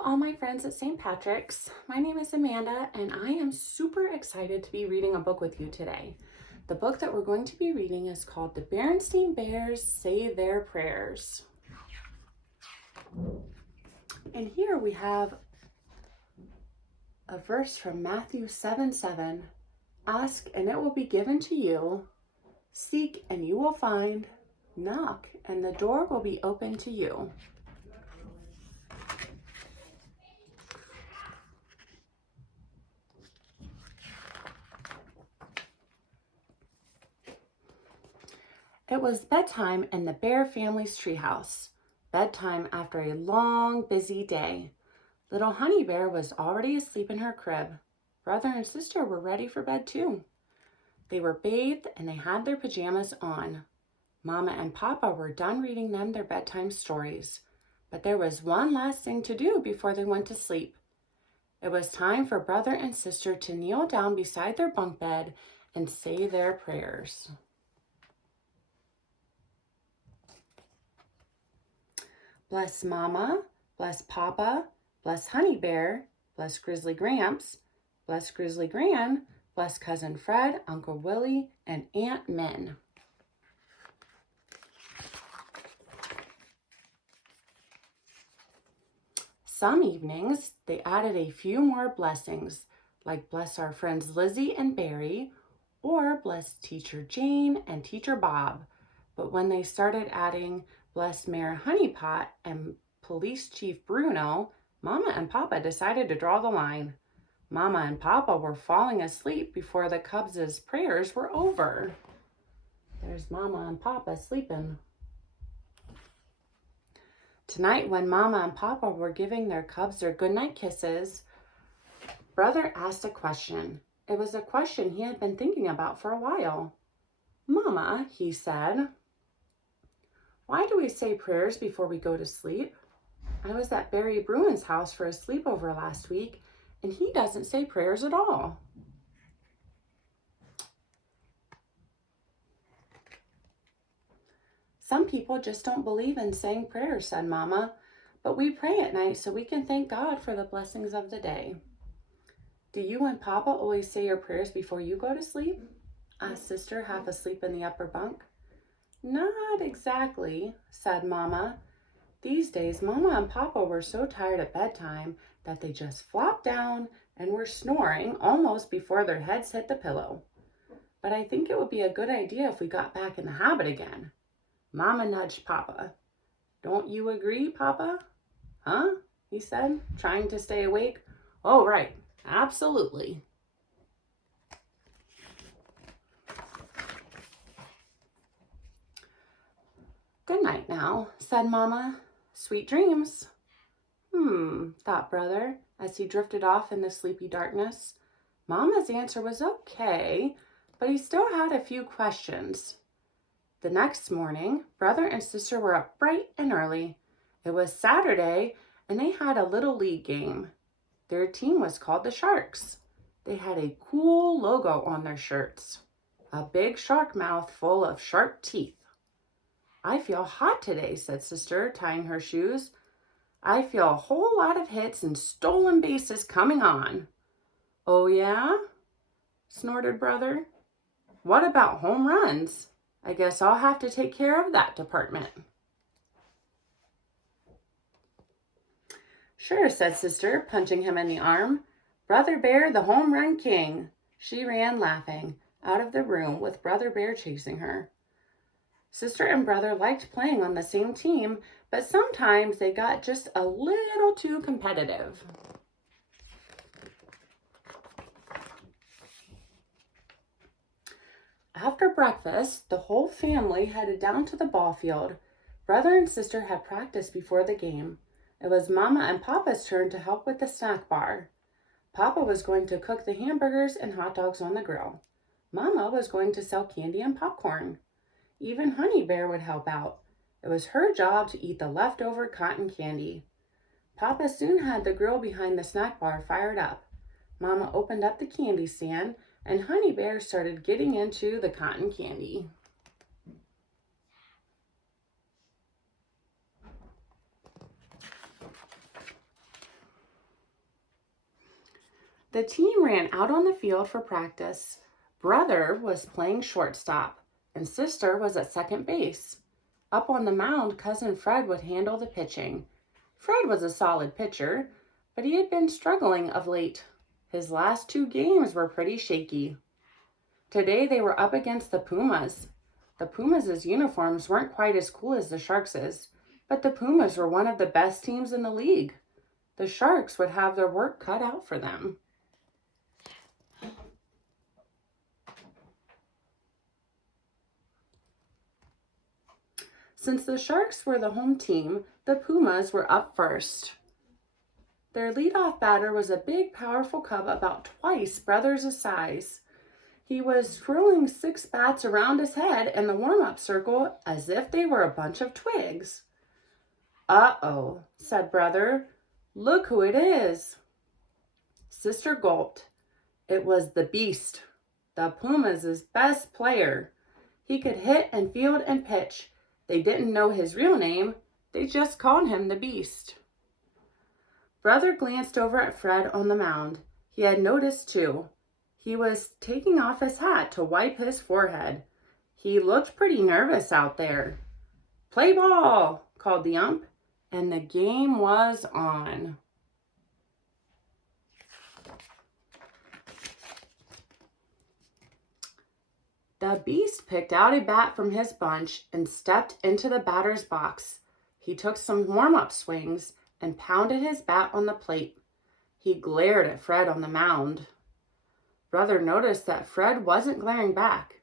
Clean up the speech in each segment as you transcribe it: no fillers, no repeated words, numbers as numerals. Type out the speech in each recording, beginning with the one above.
to all my friends at St. Patrick's. My name is Amanda and I am super excited to be reading a book with you today. The book that we're going to be reading is called The Berenstain Bears Say Their Prayers. And here we have a verse from Matthew 7:7. Ask and it will be given to you. Seek and you will find. Knock and the door will be open to you. It was bedtime in the Bear family's treehouse. Bedtime after a long, busy day. Little Honey Bear was already asleep in her crib. Brother and sister were ready for bed too. They were bathed and they had their pajamas on. Mama and Papa were done reading them their bedtime stories. But there was one last thing to do before they went to sleep. It was time for brother and sister to kneel down beside their bunk bed and say their prayers. Bless Mama, bless Papa, bless Honey Bear, bless Grizzly Gramps, bless Grizzly Gran, bless Cousin Fred, Uncle Willie, and Aunt Min. Some evenings, they added a few more blessings, like bless our friends Lizzie and Barry, or bless Teacher Jane and Teacher Bob. But when they started adding bless Mayor Honeypot and Police Chief Bruno, Mama and Papa decided to draw the line. Mama and Papa were falling asleep before the Cubs' prayers were over. There's Mama and Papa sleeping. Tonight, when Mama and Papa were giving their Cubs their goodnight kisses, Brother asked a question. It was a question he had been thinking about for a while. Mama, he said, why do we say prayers before we go to sleep? I was at Barry Bruin's house for a sleepover last week, and he doesn't say prayers at all. Some people just don't believe in saying prayers, said Mama, but we pray at night so we can thank God for the blessings of the day. Do you and Papa always say your prayers before you go to sleep? Asked Sister, half asleep in the upper bunk. Not exactly, said Mama. These days, Mama and Papa were so tired at bedtime that they just flopped down and were snoring almost before their heads hit the pillow. But I think it would be a good idea if we got back in the habit again. Mama nudged Papa. Don't you agree, Papa? Huh? He said, trying to stay awake. Oh, right. Absolutely. Good night now, said Mama. Sweet dreams. Thought Brother, as he drifted off in the sleepy darkness. Mama's answer was okay, but he still had a few questions. The next morning, Brother and Sister were up bright and early. It was Saturday, and they had a little league game. Their team was called the Sharks. They had a cool logo on their shirts, a big shark mouth full of sharp teeth. I feel hot today, said Sister, tying her shoes. I feel a whole lot of hits and stolen bases coming on. Oh, yeah? Snorted Brother. What about home runs? I guess I'll have to take care of that department. Sure, said Sister, punching him in the arm. Brother Bear, the home run king. She ran laughing out of the room with Brother Bear chasing her. Sister and Brother liked playing on the same team, but sometimes they got just a little too competitive. After breakfast, the whole family headed down to the ball field. Brother and Sister had practiced before the game. It was Mama and Papa's turn to help with the snack bar. Papa was going to cook the hamburgers and hot dogs on the grill. Mama was going to sell candy and popcorn. Even Honey Bear would help out. It was her job to eat the leftover cotton candy. Papa soon had the grill behind the snack bar fired up. Mama opened up the candy stand, and Honey Bear started getting into the cotton candy. The team ran out on the field for practice. Brother was playing shortstop, and sister was at second base. Up on the mound, cousin Fred would handle the pitching. Fred was a solid pitcher, but he had been struggling of late. His last 2 games were pretty shaky. Today they were up against the Pumas. The Pumas' uniforms weren't quite as cool as the Sharks', but the Pumas were one of the best teams in the league. The Sharks would have their work cut out for them. Since the Sharks were the home team, the Pumas were up first. Their leadoff batter was a big, powerful cub about twice Brothers' size. He was twirling 6 bats around his head in the warm-up circle as if they were a bunch of twigs. "Uh-oh," said Brother. "Look who it is." Sister gulped. It was the Beast, the Pumas' best player. He could hit and field and pitch. They didn't know his real name. They just called him the Beast. Brother glanced over at Fred on the mound. He had noticed too. He was taking off his hat to wipe his forehead. He looked pretty nervous out there. "Play ball," called the ump, and the game was on. The Beast picked out a bat from his bunch and stepped into the batter's box. He took some warm-up swings and pounded his bat on the plate. He glared at Fred on the mound. Brother noticed that Fred wasn't glaring back.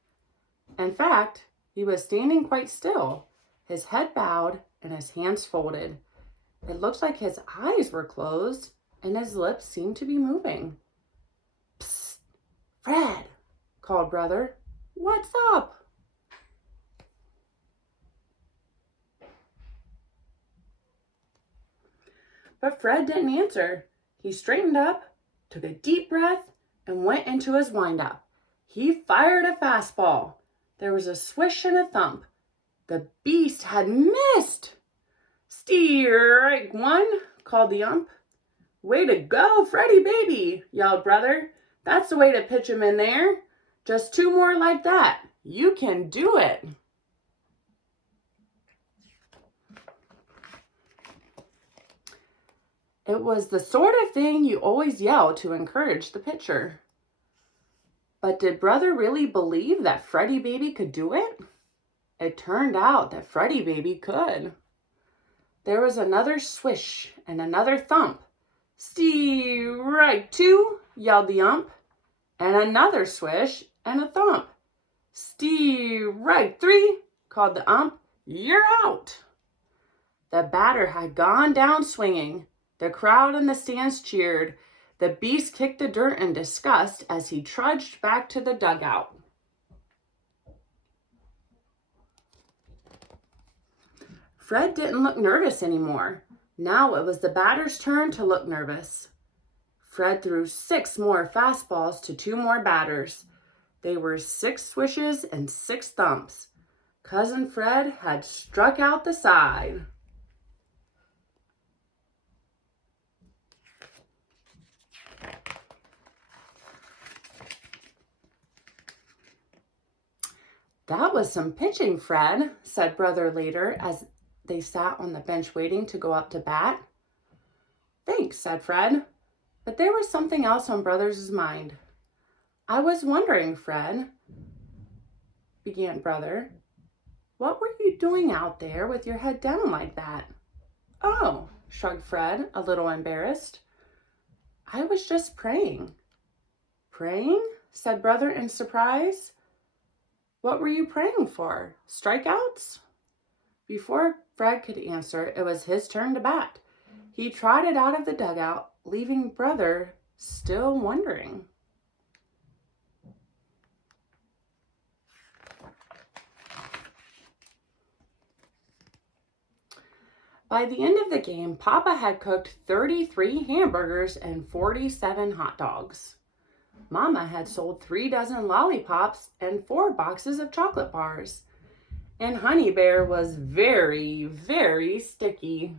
In fact, he was standing quite still, his head bowed and his hands folded. It looked like his eyes were closed and his lips seemed to be moving. "Psst, Fred," called Brother. "What's up?" But Fred didn't answer. He straightened up, took a deep breath, and went into his windup. He fired a fastball. There was a swish and a thump. The Beast had missed. "Strike 1," called the ump. "Way to go, Freddie baby," yelled Brother. "That's the way to pitch him in there. Just 2 more like that. You can do it." It was the sort of thing you always yell to encourage the pitcher. But did Brother really believe that Freddie baby could do it? It turned out that Freddie baby could. There was another swish and another thump. "Strike 2," yelled the ump. And another swish and a thump. "Strike 3," called the ump. "You're out." The batter had gone down swinging. The crowd in the stands cheered. The Beast kicked the dirt in disgust as he trudged back to the dugout. Fred didn't look nervous anymore. Now it was the batter's turn to look nervous. Fred threw 6 more fastballs to 2 more batters. They were 6 swishes and 6 thumps. Cousin Fred had struck out the side. "That was some pitching, Fred," said Brother later as they sat on the bench waiting to go up to bat. "Thanks," said Fred, but there was something else on Brother's mind. "I was wondering, Fred," began Brother, "what were you doing out there with your head down like that?" "Oh," shrugged Fred, a little embarrassed. "I was just praying." "Praying?" said Brother in surprise. "What were you praying for? Strikeouts?" Before Fred could answer, it was his turn to bat. He trotted out of the dugout, leaving Brother still wondering. By the end of the game, Papa had cooked 33 hamburgers and 47 hot dogs. Mama had sold 3 dozen lollipops and 4 boxes of chocolate bars. And Honey Bear was very, very sticky.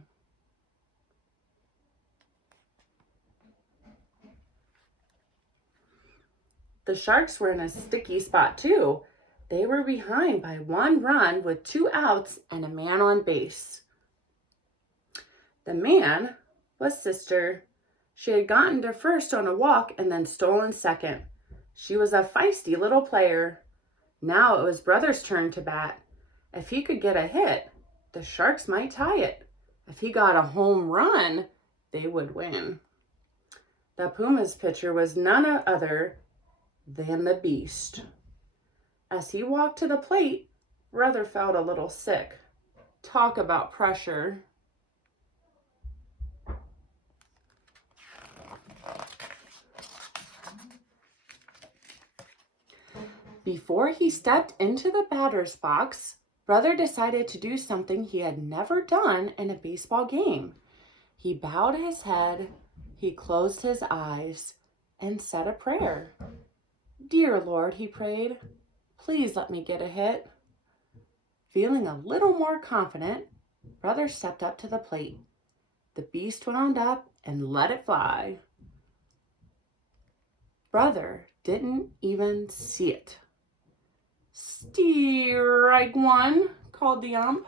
The Sharks were in a sticky spot too. They were behind by 1 run with 2 outs and a man on base. The man was Sister. She had gotten to first on a walk and then stolen second. She was a feisty little player. Now it was Brother's turn to bat. If he could get a hit, the Sharks might tie it. If he got a home run, they would win. The Pumas pitcher was none other than the Beast. As he walked to the plate, Brother felt a little sick. Talk about pressure. Before he stepped into the batter's box, Brother decided to do something he had never done in a baseball game. He bowed his head, he closed his eyes, and said a prayer. "Dear Lord," he prayed, "please let me get a hit." Feeling a little more confident, Brother stepped up to the plate. The Beast wound up and let it fly. Brother didn't even see it. "Strike 1, called the ump.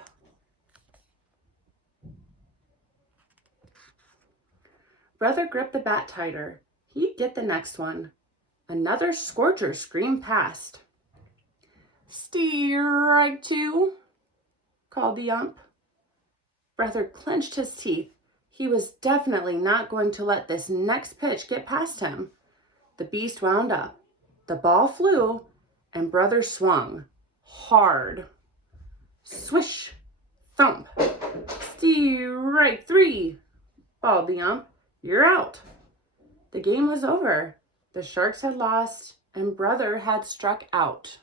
Brother gripped the bat tighter. He'd get the next one. Another scorcher screamed past. "Strike 2, called the ump. Brother clenched his teeth. He was definitely not going to let this next pitch get past him. The Beast wound up. The ball flew, and Brother swung hard. Swish, thump. "Strike 3, bawled the ump. "You're out." The game was over. The Sharks had lost, and Brother had struck out.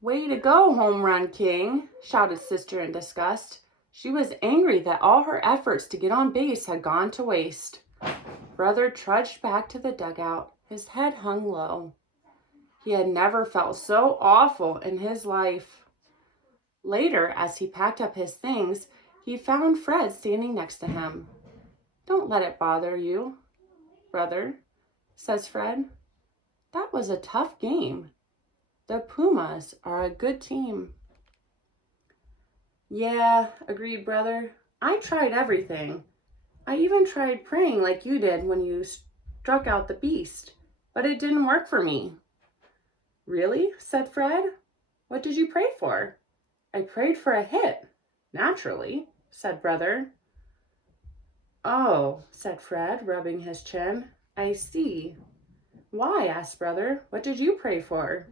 "Way to go, Home Run King," shouted Sister in disgust. She was angry that all her efforts to get on base had gone to waste. Brother trudged back to the dugout. His head hung low. He had never felt so awful in his life. Later, as he packed up his things, he found Fred standing next to him. "Don't let it bother you, Brother," says Fred. "That was a tough game. The Pumas are a good team." "Yeah," agreed Brother. "I tried everything. I even tried praying like you did when you struck out the Beast, but it didn't work for me." "Really?" said Fred. "What did you pray for?" "I prayed for a hit, naturally," said Brother. "Oh," said Fred, rubbing his chin. "I see." "Why?" asked Brother. "What did you pray for?"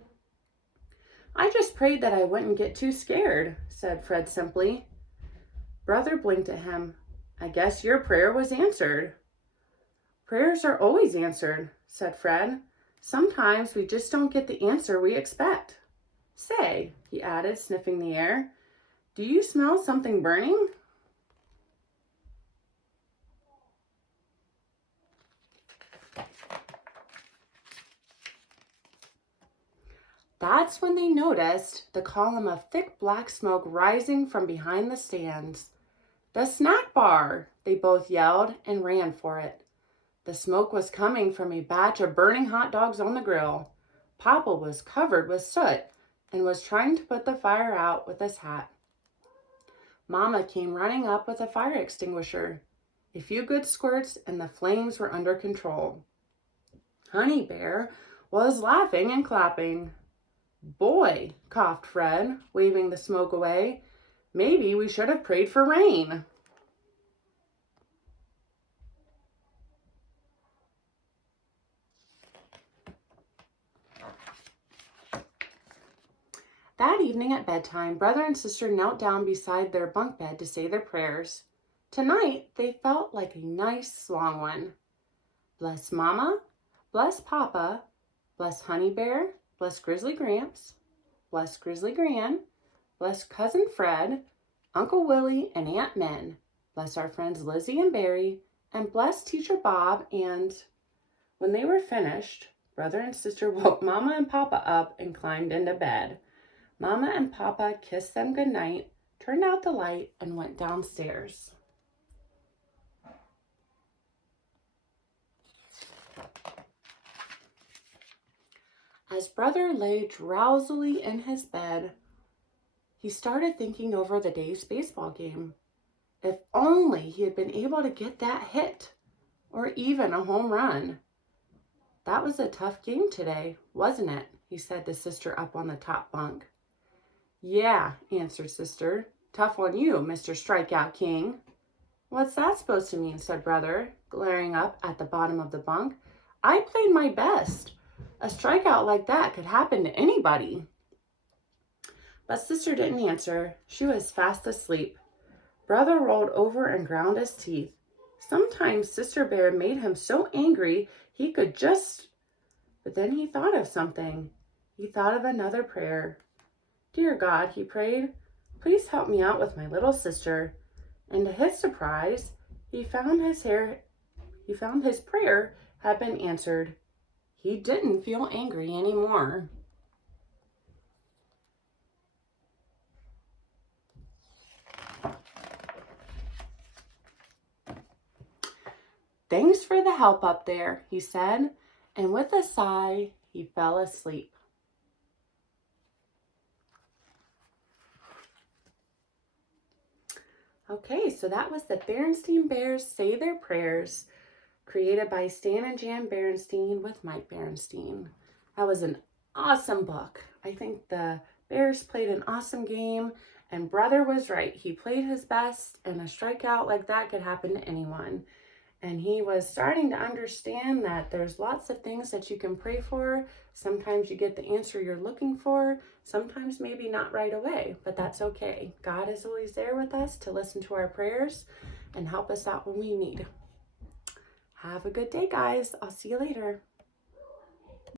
"I just prayed that I wouldn't get too scared," said Fred simply. Brother blinked at him. "I guess your prayer was answered." "Prayers are always answered," said Fred. "Sometimes we just don't get the answer we expect. Say," he added, sniffing the air, "do you smell something burning?" That's when they noticed the column of thick black smoke rising from behind the stands. "The snack bar!" they both yelled and ran for it. The smoke was coming from a batch of burning hot dogs on the grill. Papa was covered with soot and was trying to put the fire out with his hat. Mama came running up with a fire extinguisher. A few good squirts and the flames were under control. Honey Bear was laughing and clapping. "Boy," coughed Fred, waving the smoke away, "maybe we should have prayed for rain." That evening at bedtime, Brother and Sister knelt down beside their bunk bed to say their prayers. Tonight, they felt like a nice long one. Bless Mama, bless Papa, bless Honey Bear, bless Grizzly Gramps, bless Grizzly Gran, bless Cousin Fred, Uncle Willie, and Aunt Min. Bless our friends Lizzie and Barry, and bless Teacher Bob. And when they were finished, Brother and Sister woke Mama and Papa up and climbed into bed. Mama and Papa kissed them goodnight, turned out the light, and went downstairs. As Brother lay drowsily in his bed, he started thinking over the day's baseball game. If only he had been able to get that hit, or even a home run. That was a tough game today, wasn't it? He said to Sister up on the top bunk. Yeah, answered Sister. Tough on you, Mr. Strikeout King. What's that supposed to mean? Said Brother, glaring up at the bottom of the bunk. I played my best. A strikeout like that could happen to anybody. But Sister didn't answer. She was fast asleep. Brother rolled over and ground his teeth. Sometimes Sister Bear made him so angry he could just... But then he thought of something. He thought of another prayer. Dear God, he prayed, please help me out with my little sister. And to his surprise, he found his prayer had been answered. He didn't feel angry anymore. Thanks for the help up there, he said, and with a sigh, he fell asleep. Okay, so that was the Berenstain Bears Say Their Prayers, created by Stan and Jan Berenstain with Mike Berenstain. That was an awesome book. I think the Bears played an awesome game, and Brother was right. He played his best, and a strikeout like that could happen to anyone. And he was starting to understand that there's lots of things that you can pray for. Sometimes you get the answer you're looking for. Sometimes maybe not right away, but that's okay. God is always there with us to listen to our prayers and help us out when we need. Have a good day, guys. I'll see you later.